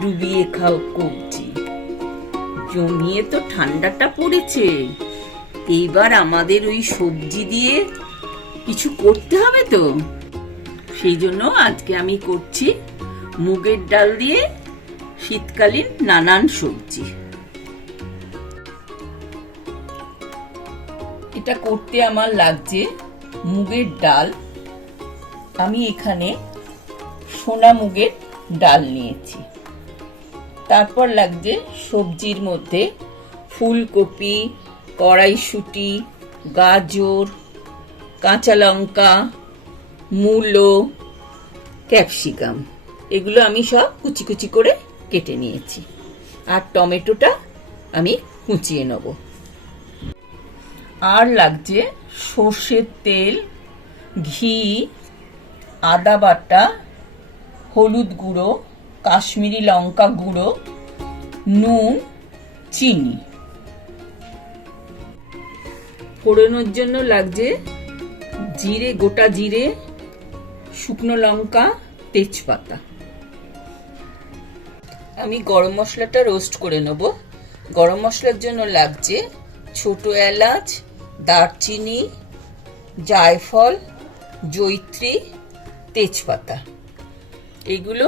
ডুবিয়ে খাও কবজি। জমিয়ে তো ঠান্ডাটা পড়েছে, এইবার আমাদের ওই সবজি দিয়ে কিছু করতে হবে তো, সেই জন্য আজকে আমি করছি মুগের ডাল দিয়ে শীতকালীন নানান সবজি। এটা করতে আমার লাগছে মুগের ডাল। আমি এখানে সোনা মুগের ডাল নিয়েছি। তারপর লাগছে সবজির মধ্যে ফুলকপি, কড়াইশুঁটি, গাজর, কাঁচা লঙ্কা, মূলো, ক্যাপসিকাম। এগুলো আমি সব কুচি কুচি করে কেটে নিয়েছি। আর টমেটোটা আমি কুচিয়ে নেব। আর লাগছে সর্ষের তেল, ঘি, আদা বাটা, হলুদ গুঁড়ো, কাশ্মীরি লঙ্কা গুঁড়ো, নুন, চিনি। ফোড়নের জন্য লাগছে জিরে, গোটা জিরে, শুকনো লঙ্কা, তেজপাতা। আমি গরম মশলাটা রোস্ট করে নেব। গরম মশলার জন্য লাগছে ছোট এলাচ, দারচিনি, জায়ফল, জৈত্রী, তেজপাতা। এগুলো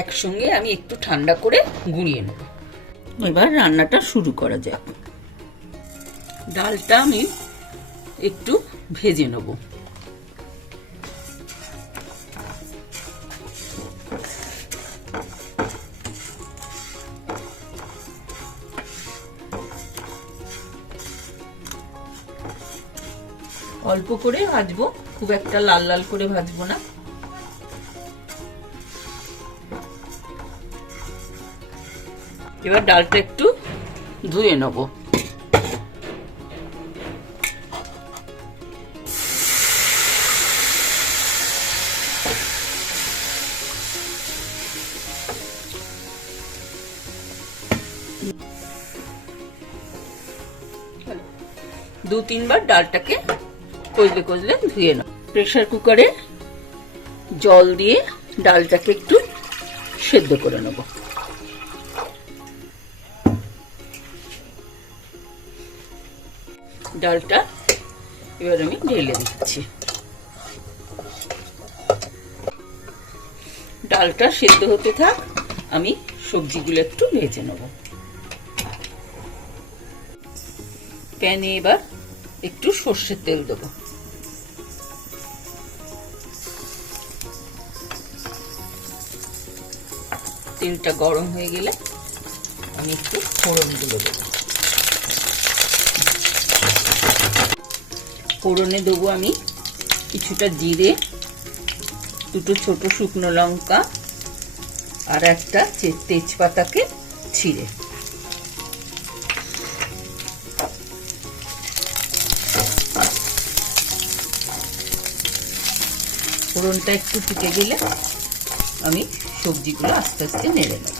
একসঙ্গে আমি একটু ঠান্ডা করে গুঁড়িয়ে নেব। এবার রান্নাটা শুরু করা যাক। ডালটা আমি একটু ভেজে নেব। অল্প করে ভাজবো, খুব একটা লাল লাল করে ভাজবো না। এবার ডালটা একটু ধুয়ে নেব। দু তিনবার ডালটাকে কষলে কষলে ধুয়ে নাও। প্রেসার কুকারে জল দিয়ে ডালটাকে একটু সেদ্ধ করে নেব। ডালটা এবার আমি ঢেলে দিচ্ছি। ডালটা সেদ্ধ হতে থাক, আমি সবজিগুলো একটু ভেজে নেব। প্যানে এবার একটু সর্ষের তেল দেবো। তেলটা গরম হয়ে গেলে আমি একটু ফোড়নগুলো দেবো। ফোড়নে দেবো আমি কিছুটা জিরে, দুটো ছোট শুকনো লঙ্কা আর একটা তেজপাতাকে ছিঁড়ে। ফোড়নটা একটু ফুটে গেলে আমি সবজিগুলো আস্তে আস্তে নেড়ে নেব।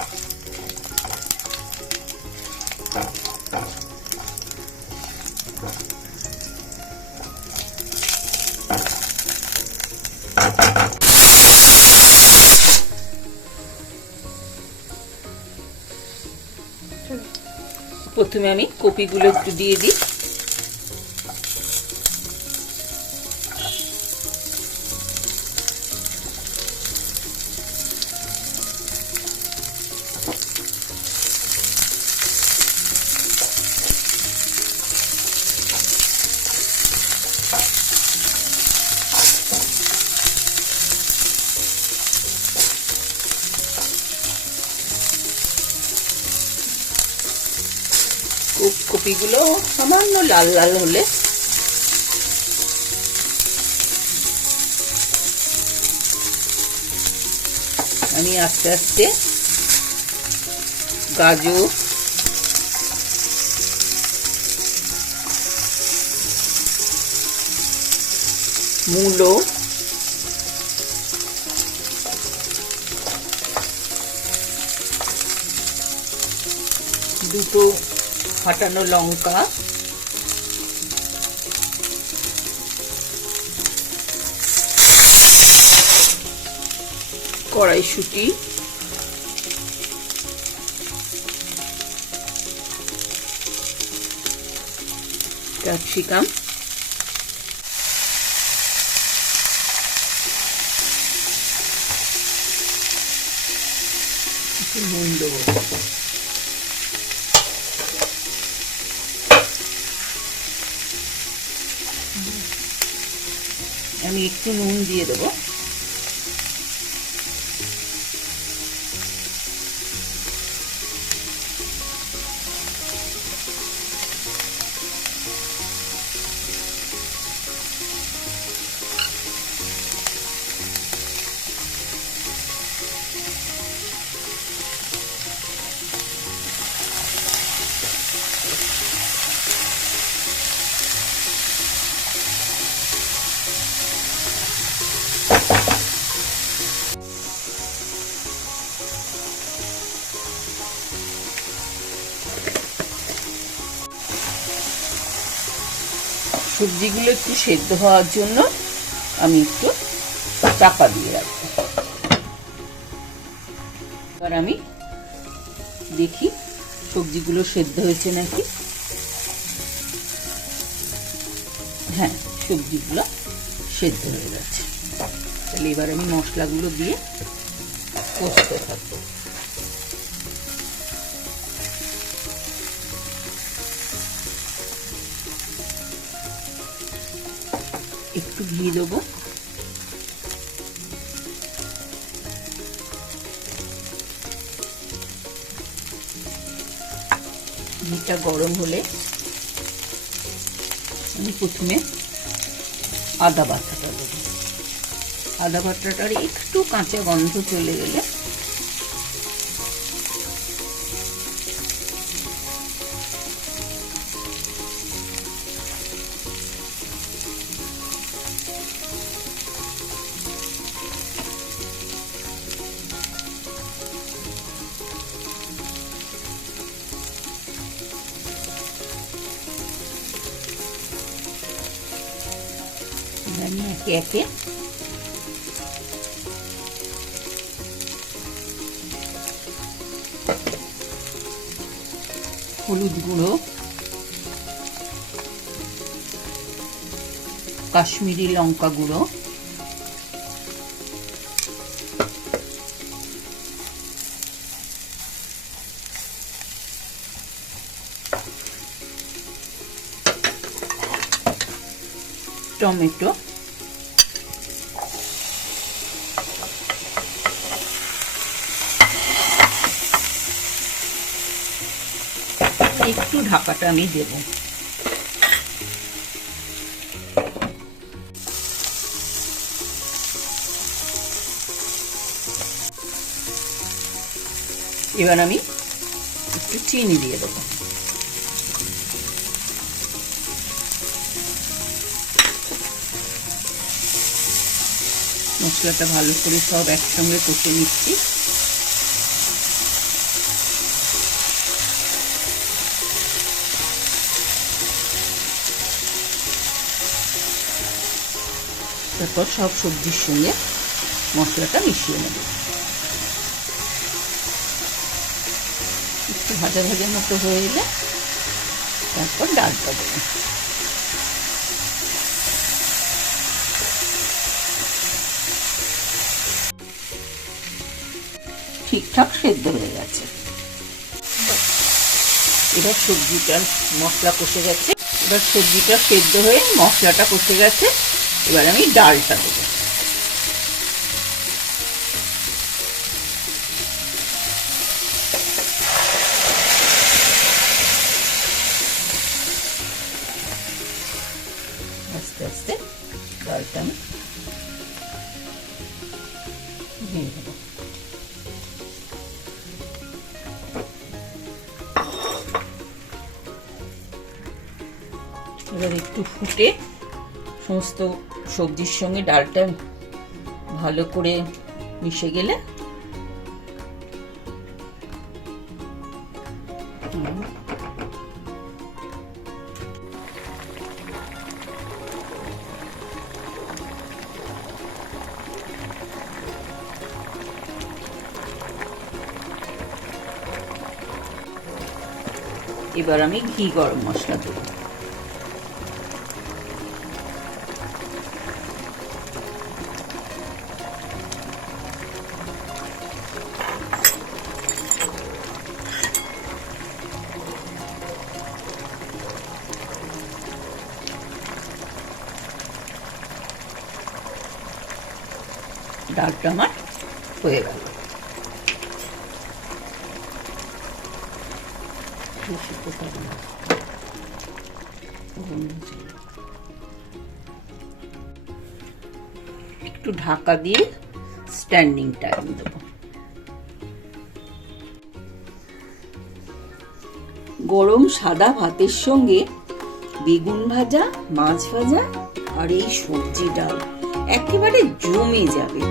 প্রথমে আমি কপিগুলো একটু দিয়ে দিই। কপিগুলো সামান্য লাল লাল হলে আমি আস্তে আস্তে গাজর, মূলো, দুটো ফাটানো লঙ্কা, কড়াইশুঁটি, ক্যাপসিকাম, নুন দেবো, আমি একটু নুন দিয়ে দেবো। সবজিগুলো একটু সেদ্ধ হওয়ার জন্য আমি একটু চাপা দিয়ে রাখবো। এবার আমি দেখি সবজিগুলো সেদ্ধ হয়েছে নাকি। হ্যাঁ, সবজিগুলো সেদ্ধ হয়ে গেছে। তাহলে এবার আমি মশলাগুলো দিয়ে কষতে থাকবো। একটু ঘি দেবো, ঘিটা গরম হলে আমি প্রথমে আদা বাটাটা দেবো। আদা বাটাটার একটু কাঁচা গন্ধ চলে গেলে আমি একে একে হলুদ গুঁড়ো, কাশ্মীরি লঙ্কা গুঁড়ো, টমেটো, একটু ঢাকাটা আমি দেব। এবার আমি একটু চিনি দিয়ে দেবো। মশলাটা ভালো করে সব একসঙ্গে কষে নিচ্ছি। তারপর সব সবজির সঙ্গে মশলাটা মিশিয়ে নেব। একটু ভাজা ভাজা মতো হয়ে এলে তারপর ডালটা দেবো। ঠিকঠাক সেদ্ধ হয়ে গেছে। এবার সবজিটার মশলা কষে গেছে। এবার সবজিটা সেদ্ধ হয়ে মশলাটা কষে গেছে। এবার আমি ডালটা দেবো। আস্তে আস্তে ডালটা আমি দিয়ে দেবো। এবার একটু ফুটে সমস্ত সবজির সঙ্গে ডালটা ভালো করে মিশে গেলে এবার আমি ঘি গরম মশলা দেব। ডালটা আমার হয়ে গেল। একটু ঢাকা দিয়ে স্ট্যান্ডিং টাইম দেবো। গরম সাদা ভাতের সঙ্গে বেগুন ভাজা, মাছ ভাজা আর এই সবজি ডাল একেবারে জমে যাবে।